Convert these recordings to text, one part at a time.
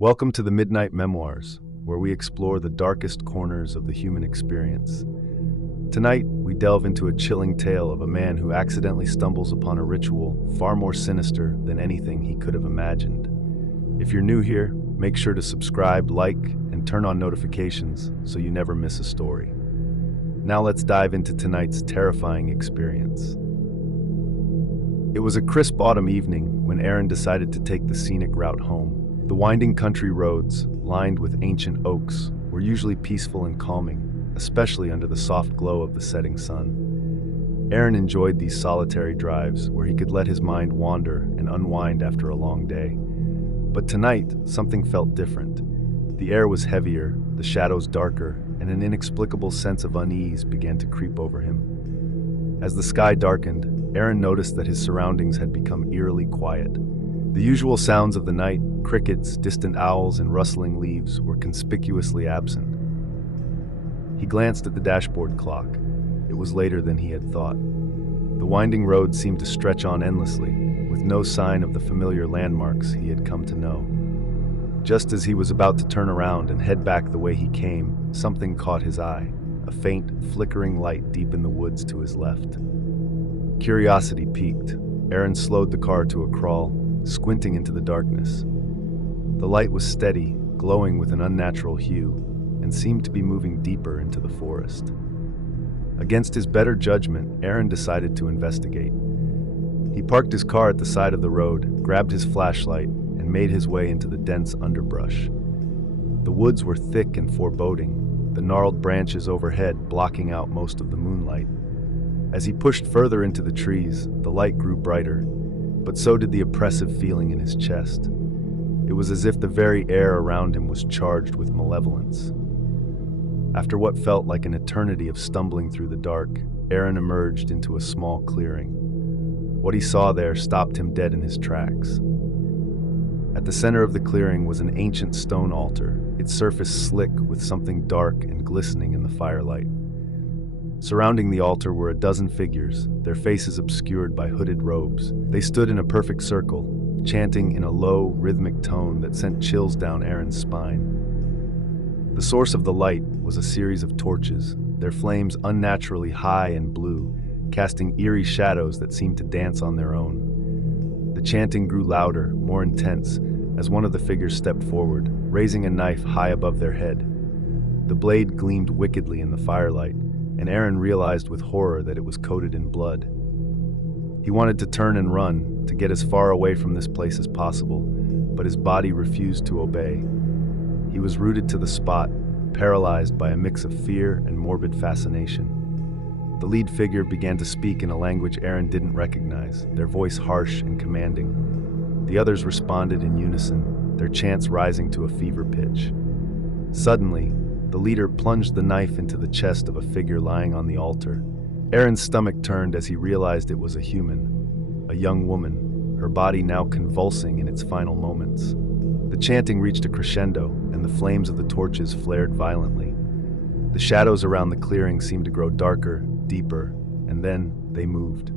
Welcome to the Midnight Memoirs, where we explore the darkest corners of the human experience. Tonight, we delve into a chilling tale of a man who accidentally stumbles upon a ritual far more sinister than anything he could have imagined. If you're new here, make sure to subscribe, like, and turn on notifications so you never miss a story. Now let's dive into tonight's terrifying experience. It was a crisp autumn evening when Aaron decided to take the scenic route home. The winding country roads, lined with ancient oaks, were usually peaceful and calming, especially under the soft glow of the setting sun. Aaron enjoyed these solitary drives where he could let his mind wander and unwind after a long day. But tonight, something felt different. The air was heavier, the shadows darker, and an inexplicable sense of unease began to creep over him. As the sky darkened, Aaron noticed that his surroundings had become eerily quiet. The usual sounds of the night, crickets, distant owls, and rustling leaves, were conspicuously absent. He glanced at the dashboard clock. It was later than he had thought. The winding road seemed to stretch on endlessly, with no sign of the familiar landmarks he had come to know. Just as he was about to turn around and head back the way he came, something caught his eye, a faint, flickering light deep in the woods to his left. Curiosity piqued. Aaron slowed the car to a crawl, squinting into the darkness. The light was steady, glowing with an unnatural hue, and seemed to be moving deeper into the forest. Against his better judgment, Aaron decided to investigate. He parked his car at the side of the road, grabbed his flashlight, and made his way into the dense underbrush. The woods were thick and foreboding, the gnarled branches overhead blocking out most of the moonlight. As he pushed further into the trees, the light grew brighter, but so did the oppressive feeling in his chest. It was as if the very air around him was charged with malevolence. After what felt like an eternity of stumbling through the dark, Aaron emerged into a small clearing. What he saw there stopped him dead in his tracks. At the center of the clearing was an ancient stone altar, its surface slick with something dark and glistening in the firelight. Surrounding the altar were a dozen figures, their faces obscured by hooded robes. They stood in a perfect circle, chanting in a low, rhythmic tone that sent chills down Aaron's spine. The source of the light was a series of torches, their flames unnaturally high and blue, casting eerie shadows that seemed to dance on their own. The chanting grew louder, more intense, as one of the figures stepped forward, raising a knife high above their head. The blade gleamed wickedly in the firelight, and Aaron realized with horror that it was coated in blood. He wanted to turn and run, to get as far away from this place as possible, but his body refused to obey. He was rooted to the spot, paralyzed by a mix of fear and morbid fascination. The lead figure began to speak in a language Aaron didn't recognize, their voice harsh and commanding. The others responded in unison, their chants rising to a fever pitch. Suddenly, the leader plunged the knife into the chest of a figure lying on the altar. Aaron's stomach turned as he realized it was a human, a young woman, her body now convulsing in its final moments. The chanting reached a crescendo, and the flames of the torches flared violently. The shadows around the clearing seemed to grow darker, deeper, and then they moved.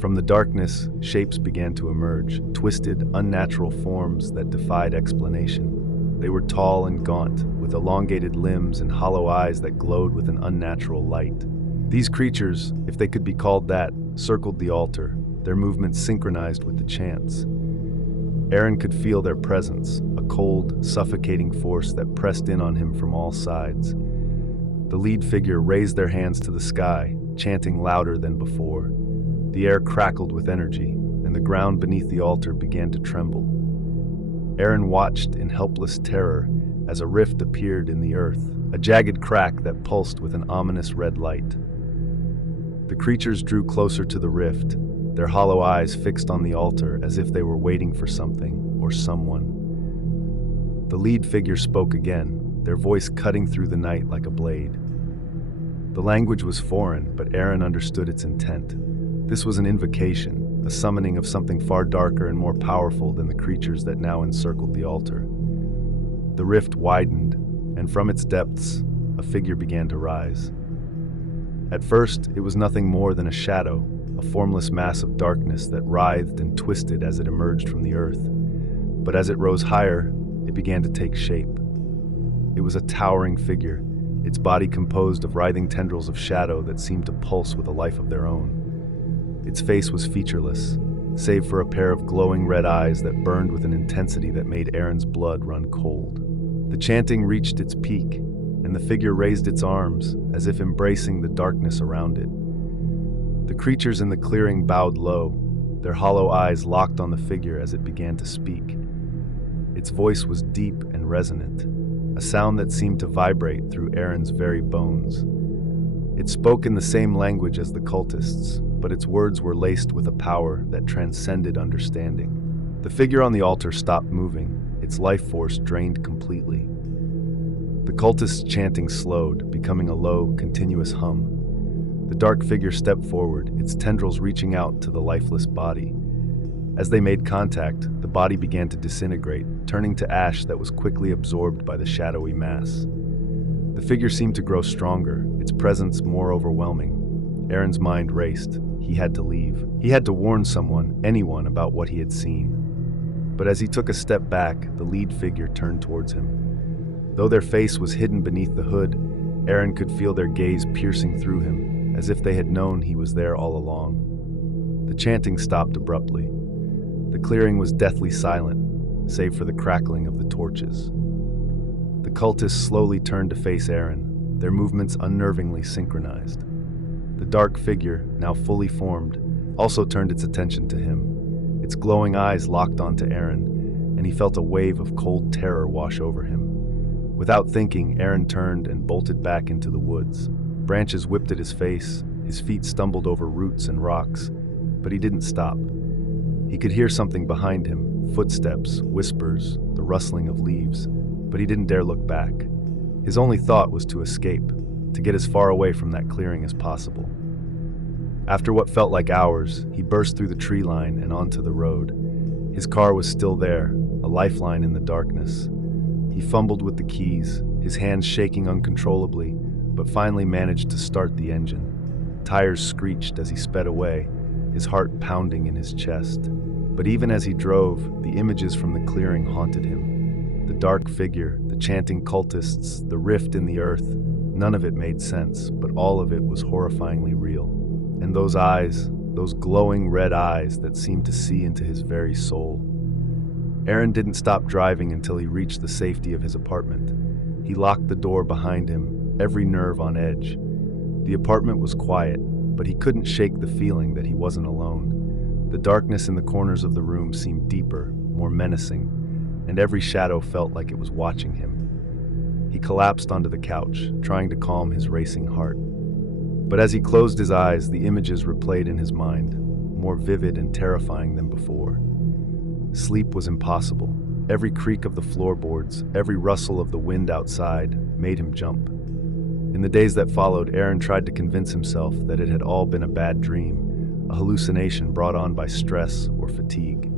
From the darkness, shapes began to emerge, twisted, unnatural forms that defied explanation. They were tall and gaunt, with elongated limbs and hollow eyes that glowed with an unnatural light. These creatures, if they could be called that, circled the altar, their movements synchronized with the chants. Aaron could feel their presence, a cold, suffocating force that pressed in on him from all sides. The lead figure raised their hands to the sky, chanting louder than before. The air crackled with energy, and the ground beneath the altar began to tremble. Aaron watched in helpless terror as a rift appeared in the earth, a jagged crack that pulsed with an ominous red light. The creatures drew closer to the rift, their hollow eyes fixed on the altar as if they were waiting for something or someone. The lead figure spoke again, their voice cutting through the night like a blade. The language was foreign, but Aaron understood its intent. This was an invocation, a summoning of something far darker and more powerful than the creatures that now encircled the altar. The rift widened, and from its depths, a figure began to rise. At first, it was nothing more than a shadow, a formless mass of darkness that writhed and twisted as it emerged from the earth. But as it rose higher, it it began to take shape. It was a towering figure, its body composed of writhing tendrils of shadow that seemed to pulse with a life of their own. Its face was featureless, save for a pair of glowing red eyes that burned with an intensity that made Aaron's blood run cold. The chanting reached its peak, and the figure raised its arms, as if embracing the darkness around it. The creatures in the clearing bowed low, their hollow eyes locked on the figure as it began to speak. Its voice was deep and resonant, a sound that seemed to vibrate through Aaron's very bones. It spoke in the same language as the cultists, but its words were laced with a power that transcended understanding. The figure on the altar stopped moving, its life force drained completely. The cultists' chanting slowed, becoming a low, continuous hum. The dark figure stepped forward, its tendrils reaching out to the lifeless body. As they made contact, the body began to disintegrate, turning to ash that was quickly absorbed by the shadowy mass. The figure seemed to grow stronger, its presence more overwhelming. Aaron's mind raced. He had to leave. He had to warn someone, anyone, about what he had seen. But as he took a step back, the lead figure turned towards him. Though their face was hidden beneath the hood, Aaron could feel their gaze piercing through him, as if they had known he was there all along. The chanting stopped abruptly. The clearing was deathly silent, save for the crackling of the torches. The cultists slowly turned to face Aaron, their movements unnervingly synchronized. The dark figure, now fully formed, also turned its attention to him. Its glowing eyes locked onto Aaron, and he felt a wave of cold terror wash over him. Without thinking, Aaron turned and bolted back into the woods. Branches whipped at his face, his feet stumbled over roots and rocks, but he didn't stop. He could hear something behind him, footsteps, whispers, the rustling of leaves, but he didn't dare look back. His only thought was to escape, to get as far away from that clearing as possible. After what felt like hours, he burst through the tree line and onto the road. His car was still there, a lifeline in the darkness. He fumbled with the keys, his hands shaking uncontrollably, but finally managed to start the engine. Tires screeched as he sped away, his heart pounding in his chest. But even as he drove, the images from the clearing haunted him. The dark figure, the chanting cultists, the rift in the earth, none of it made sense, but all of it was horrifyingly real. And those eyes, those glowing red eyes that seemed to see into his very soul. Aaron didn't stop driving until he reached the safety of his apartment. He locked the door behind him, every nerve on edge. The apartment was quiet, but he couldn't shake the feeling that he wasn't alone. The darkness in the corners of the room seemed deeper, more menacing, and every shadow felt like it was watching him. He collapsed onto the couch, trying to calm his racing heart. But as he closed his eyes, the images replayed in his mind, more vivid and terrifying than before. Sleep was impossible. Every creak of the floorboards, every rustle of the wind outside, made him jump. In the days that followed, Aaron tried to convince himself that it had all been a bad dream, a hallucination brought on by stress or fatigue.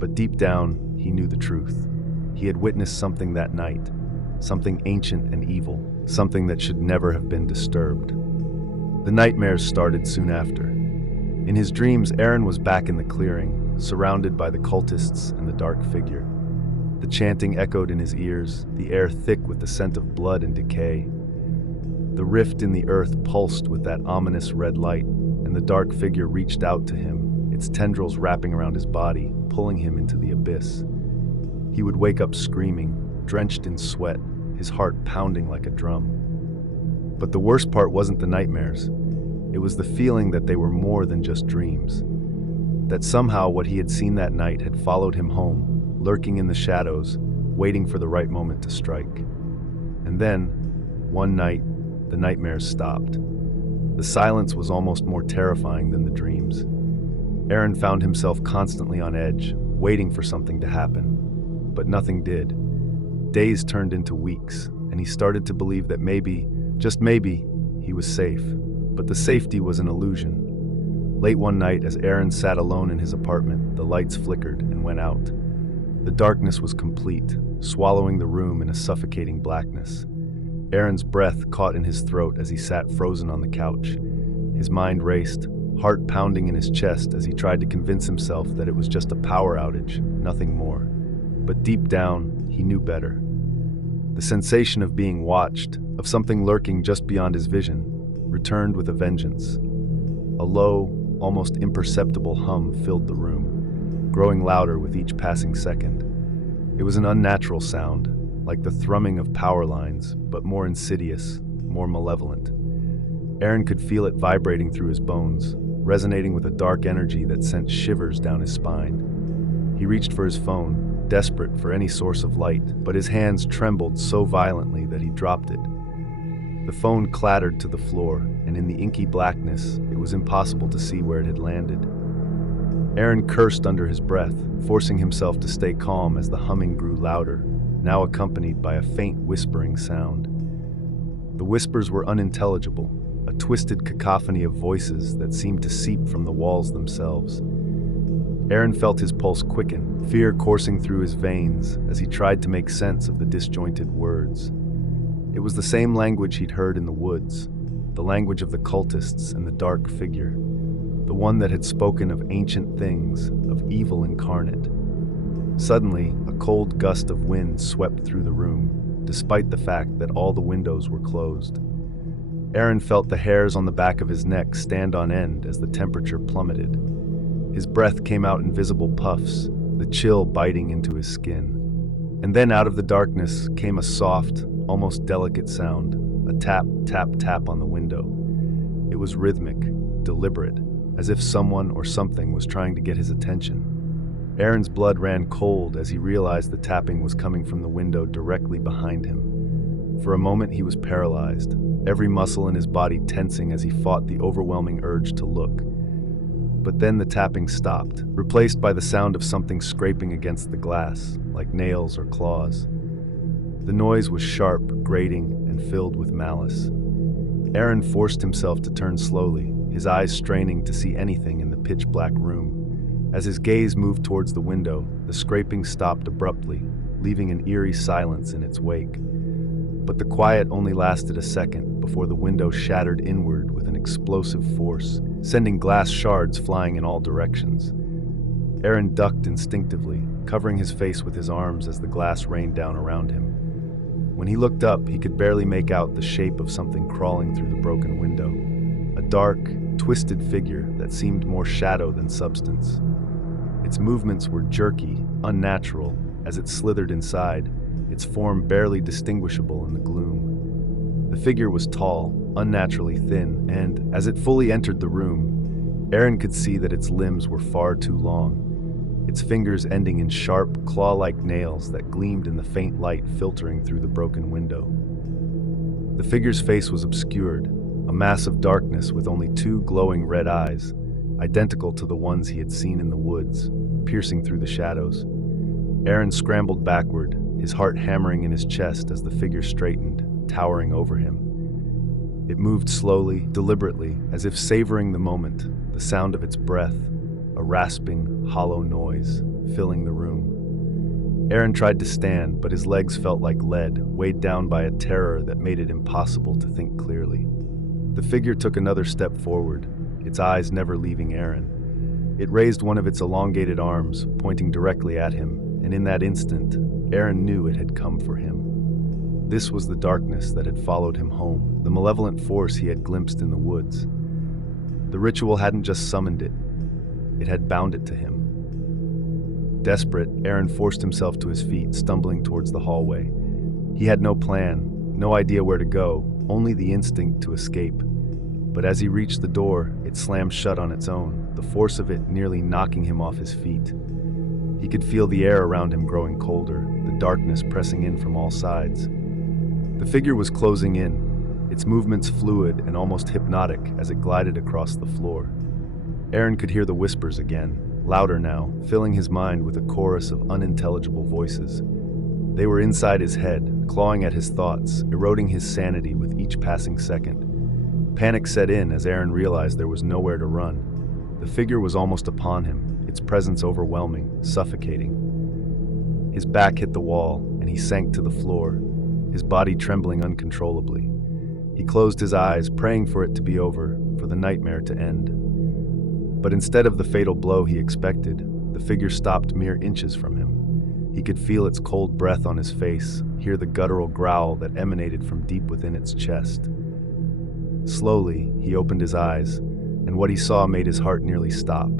But deep down, he knew the truth. He had witnessed something that night, something ancient and evil, something that should never have been disturbed. The nightmares started soon after. In his dreams, Aaron was back in the clearing, surrounded by the cultists and the dark figure. The chanting echoed in his ears, the air thick with the scent of blood and decay. The rift in the earth pulsed with that ominous red light, and the dark figure reached out to him, its tendrils wrapping around his body, pulling him into the abyss. He would wake up screaming, drenched in sweat, his heart pounding like a drum. But the worst part wasn't the nightmares. It was the feeling that they were more than just dreams. That somehow what he had seen that night had followed him home, lurking in the shadows, waiting for the right moment to strike. And then, one night, the nightmares stopped. The silence was almost more terrifying than the dreams. Aaron found himself constantly on edge, waiting for something to happen. But nothing did. Days turned into weeks, and he started to believe that maybe, just maybe, he was safe. But the safety was an illusion. Late one night, as Aaron sat alone in his apartment, the lights flickered and went out. The darkness was complete, swallowing the room in a suffocating blackness. Aaron's breath caught in his throat as he sat frozen on the couch. His mind raced, heart pounding in his chest as he tried to convince himself that it was just a power outage, nothing more. but deep down, he knew better. The sensation of being watched, of something lurking just beyond his vision, returned with a vengeance. A low, almost imperceptible hum filled the room, growing louder with each passing second. It was an unnatural sound, like the thrumming of power lines, but more insidious, more malevolent. Aaron could feel it vibrating through his bones, resonating with a dark energy that sent shivers down his spine. He reached for his phone, desperate for any source of light, but his hands trembled so violently that he dropped it. The phone clattered to the floor, and in the inky blackness, it was impossible to see where it had landed. Aaron cursed under his breath, forcing himself to stay calm as the humming grew louder, now accompanied by a faint whispering sound. The whispers were unintelligible, a twisted cacophony of voices that seemed to seep from the walls themselves. Aaron felt his pulse quicken, fear coursing through his veins as he tried to make sense of the disjointed words. It was the same language he'd heard in the woods, the language of the cultists and the dark figure, the one that had spoken of ancient things, of evil incarnate. Suddenly, a cold gust of wind swept through the room, despite the fact that all the windows were closed. Aaron felt the hairs on the back of his neck stand on end as the temperature plummeted. His breath came out in visible puffs, the chill biting into his skin. And then out of the darkness came a soft, almost delicate sound, a tap, tap, tap on the window. It was rhythmic, deliberate, as if someone or something was trying to get his attention. Aaron's blood ran cold as he realized the tapping was coming from the window directly behind him. For a moment he was paralyzed, every muscle in his body tensing as he fought the overwhelming urge to look. But then the tapping stopped, replaced by the sound of something scraping against the glass, like nails or claws. The noise was sharp, grating, and filled with malice. Aaron forced himself to turn slowly, his eyes straining to see anything in the pitch-black room. As his gaze moved towards the window, the scraping stopped abruptly, leaving an eerie silence in its wake. But the quiet only lasted a second before the window shattered inward with an explosive force, sending glass shards flying in all directions. Aaron ducked instinctively, covering his face with his arms as the glass rained down around him. When he looked up, he could barely make out the shape of something crawling through the broken window, a dark, twisted figure that seemed more shadow than substance. Its movements were jerky, unnatural, as it slithered inside, its form barely distinguishable in the gloom. The figure was tall, unnaturally thin, and, as it fully entered the room, Aaron could see that its limbs were far too long, its fingers ending in sharp, claw-like nails that gleamed in the faint light filtering through the broken window. The figure's face was obscured, a mass of darkness with only two glowing red eyes, identical to the ones he had seen in the woods, piercing through the shadows. Aaron scrambled backward, his heart hammering in his chest as the figure straightened, towering over him. It moved slowly, deliberately, as if savoring the moment, the sound of its breath, a rasping, hollow noise, filling the room. Aaron tried to stand, but his legs felt like lead, weighed down by a terror that made it impossible to think clearly. The figure took another step forward, its eyes never leaving Aaron. It raised one of its elongated arms, pointing directly at him, and in that instant, Aaron knew it had come for him. This was the darkness that had followed him home, the malevolent force he had glimpsed in the woods. The ritual hadn't just summoned it, it had bound it to him. Desperate, Aaron forced himself to his feet, stumbling towards the hallway. He had no plan, no idea where to go, only the instinct to escape. But as he reached the door, it slammed shut on its own, the force of it nearly knocking him off his feet. He could feel the air around him growing colder, the darkness pressing in from all sides. The figure was closing in, its movements fluid and almost hypnotic as it glided across the floor. Aaron could hear the whispers again, louder now, filling his mind with a chorus of unintelligible voices. They were inside his head, clawing at his thoughts, eroding his sanity with each passing second. Panic set in as Aaron realized there was nowhere to run. The figure was almost upon him, its presence overwhelming, suffocating. His back hit the wall, and he sank to the floor, his body trembling uncontrollably. He closed his eyes, praying for it to be over, for the nightmare to end. But instead of the fatal blow he expected, the figure stopped mere inches from him. He could feel its cold breath on his face, hear the guttural growl that emanated from deep within its chest. Slowly, he opened his eyes, and what he saw made his heart nearly stop.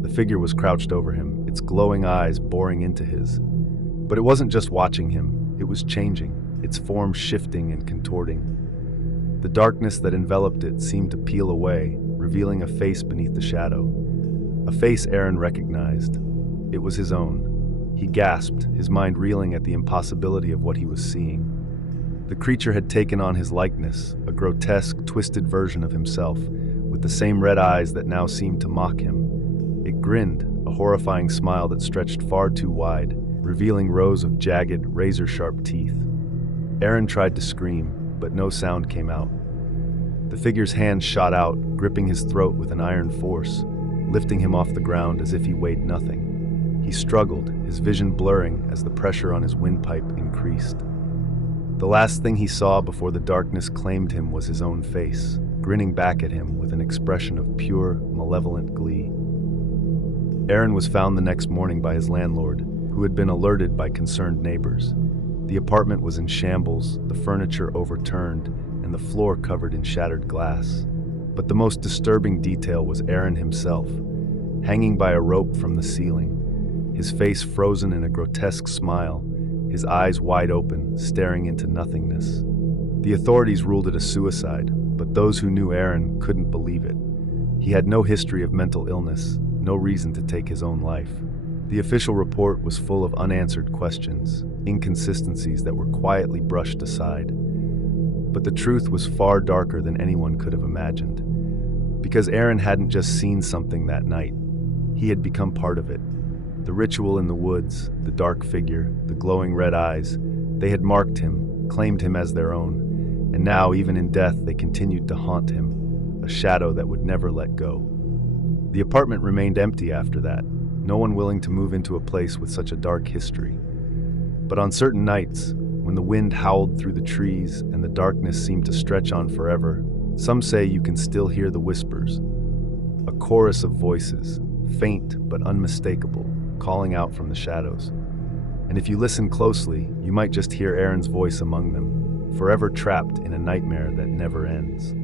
The figure was crouched over him, its glowing eyes boring into his. But it wasn't just watching him, it was changing, its form shifting and contorting. The darkness that enveloped it seemed to peel away, revealing a face beneath the shadow. A face Aaron recognized. It was his own. He gasped, his mind reeling at the impossibility of what he was seeing. The creature had taken on his likeness, a grotesque, twisted version of himself, with the same red eyes that now seemed to mock him. It grinned, a horrifying smile that stretched far too wide, revealing rows of jagged, razor-sharp teeth. Aaron tried to scream, but no sound came out. The figure's hand shot out, gripping his throat with an iron force, lifting him off the ground as if he weighed nothing. He struggled, his vision blurring as the pressure on his windpipe increased. The last thing he saw before the darkness claimed him was his own face, grinning back at him with an expression of pure, malevolent glee. Aaron was found the next morning by his landlord, who had been alerted by concerned neighbors. The apartment was in shambles, the furniture overturned, and the floor covered in shattered glass. But the most disturbing detail was Aaron himself, hanging by a rope from the ceiling, his face frozen in a grotesque smile, his eyes wide open, staring into nothingness. The authorities ruled it a suicide, but those who knew Aaron couldn't believe it. He had no history of mental illness, no reason to take his own life. The official report was full of unanswered questions, inconsistencies that were quietly brushed aside. But the truth was far darker than anyone could have imagined. Because Aaron hadn't just seen something that night, he had become part of it. The ritual in the woods, the dark figure, the glowing red eyes, they had marked him, claimed him as their own, and now, even in death, they continued to haunt him, a shadow that would never let go. The apartment remained empty after that, no one willing to move into a place with such a dark history. But on certain nights, when the wind howled through the trees and the darkness seemed to stretch on forever, some say you can still hear the whispers, a chorus of voices, faint but unmistakable, calling out from the shadows. And if you listen closely, you might just hear Aaron's voice among them, forever trapped in a nightmare that never ends.